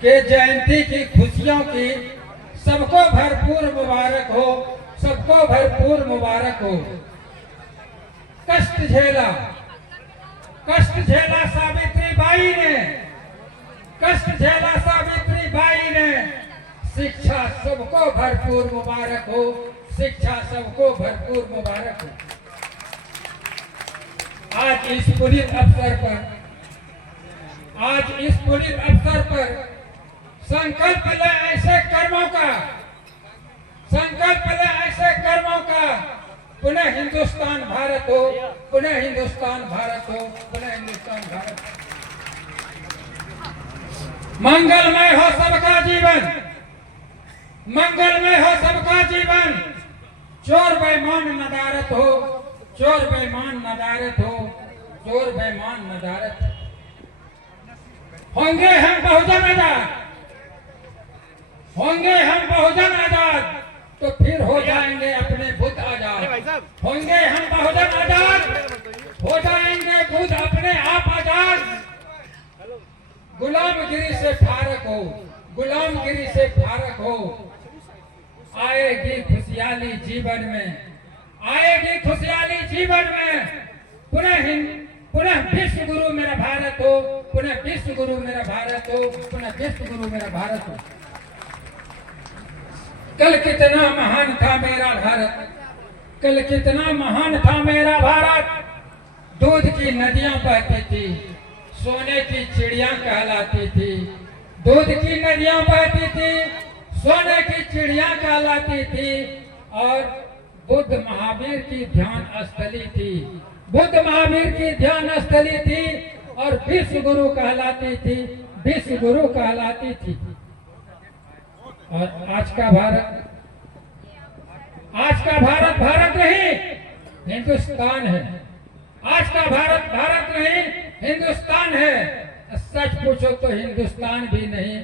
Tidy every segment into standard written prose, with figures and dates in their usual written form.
के जयंती की खुशियों की सबको भरपूर मुबारक हो, सबको भरपूर मुबारक हो। कष्ट झेला सावित्री बाई ने, कष्ट झेला सावित्री बाई ने। शिक्षा सबको भरपूर मुबारक हो, शिक्षा सबको भरपूर मुबारक हो। आज इस पुनीत अवसर पर संकल्प ले ऐसे कर्मों का, संकल्प ले ऐसे कर्मों का। पुनः हिंदुस्तान भारत हो, पुनः हिंदुस्तान भारत हो, पुनः हिंदुस्तान भारत हो। मंगलमय हो सबका जीवन, मंगलमय हो सबका जीवन। चोर बेईमान नदारत हो, चोर बेईमान नदारत हो, चोर बेईमान नदारत। होंगे हम बहुजन आजाद, होंगे हम बहुजन आजाद, तो फिर हो जाएंगे अपने बुद्ध आजाद। होंगे हम बहुजन आजाद, हो जाएंगे बुद्ध अपने आप आजाद। गुलामगिरी से फारक हो, गुलामगिरी से फारक हो। आएगी खुशहाली जीवन में, आएगी खुशहाली जीवन में। पुनः विश्व गुरु मेरा भारत हो, पुनः विश्व गुरु मेरा भारत हो, पुनः विश्व गुरु मेरा भारत हो। कल कितना महान था मेरा भारत, कल कितना महान था मेरा भारत। दूध की नदियां बहती थी, सोने की चिड़िया कहलाती थी। दूध की नदियां बहती थी, सोने की चिड़िया कहलाती थी। और बुद्ध महावीर की ध्यान स्थली थी, बुद्ध महावीर की ध्यान स्थली थी। और विश्व गुरु कहलाती थी, विश्व गुरु कहलाती थी। और आज का भारत भारत नहीं हिंदुस्तान है। आज का भारत भारत नहीं हिंदुस्तान है। सच पूछो तो हिंदुस्तान भी नहीं,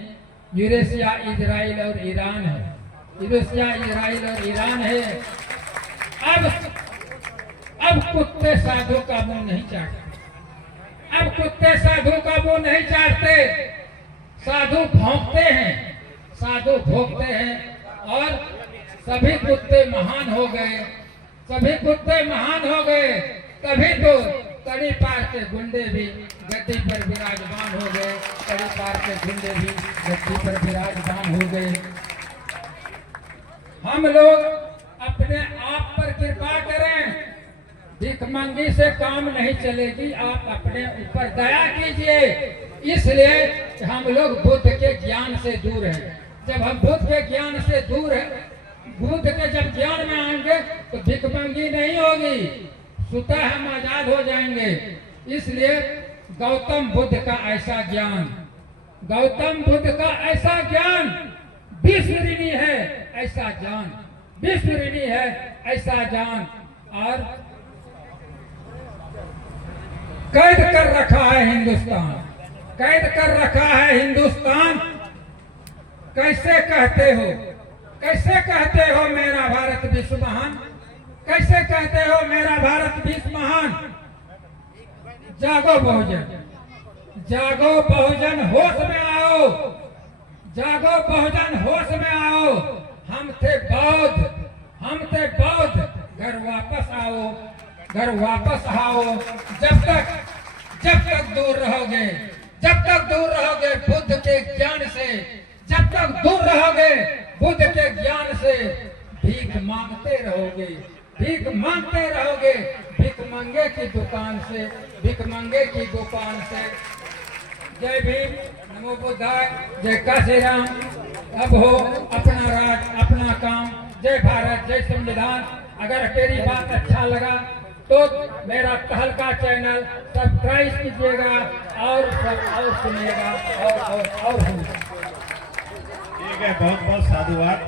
यूरेशिया, इजराइल और ईरान है। यूरेशिया, इजराइल और ईरान है। अब कुत्ते साधु का मुंह नहीं चाटते, अब कुत्ते साधु का मुंह नहीं चाटते। साधु भौंकते हैं, साधु भोगते हैं। और सभी कुत्ते महान हो गए, सभी कुत्ते महान हो गए। तभी तो तड़ी पार के गुंडे भी गद्दी पर विराजमान हो गए, तड़ी पार के गुंडे भी गद्दी पर विराजमान हो गए। हम लोग अपने आप पर कृपा करें, भिखमंगी से काम नहीं चलेगी। आप अपने ऊपर दया कीजिए। इसलिए हम लोग बुद्ध के ज्ञान से दूर हैं। जब हम बुद्ध के ज्ञान से दूर हैं, बुद्ध के जब ज्ञान में आएंगे तो भिखमंगी नहीं होगी, स्वतः हम आजाद हो जाएंगे। इसलिए गौतम बुद्ध का ऐसा ज्ञान, गौतम बुद्ध का ऐसा ज्ञान विश्व ऋणी है, ऐसा ज्ञान विश्व ऋणी है, ऐसा ज्ञान। और कैद कर रखा है हिंदुस्तान, कैद कर रखा है हिंदुस्तान। कैसे कहते हो, कैसे कहते हो मेरा भारत विश्व महान, कैसे कहते हो मेरा भारत विश्व महान। जागो बहुजन, जागो बहुजन, होश में आओ, जागो बहुजन, होश में आओ। हम थे बौद्ध, हम थे बौद्ध, घर वापस आओ, घर वापस आओ। जब तक दूर रहोगे, जब तक दूर रहोगे बुद्ध के ज्ञान से, जब तक दूर रहोगे बुद्ध के ज्ञान से, भीख मांगते रहोगे, भीख मांगते रहोगे। भीख मंगे की दुकान से, भीख मंगे की दुकान से। जय भीम, नमो बुद्धाय, जय काशी राम। अब हो अपना राज, अपना काम। जय भारत, जय संविधान। अगर तेरी बात अच्छा लगा तो मेरा तहलका चैनल सब्सक्राइब कीजिएगा और सुनिएगा और सुनिएगा। ठीक है, बहुत बहुत साधुवाद।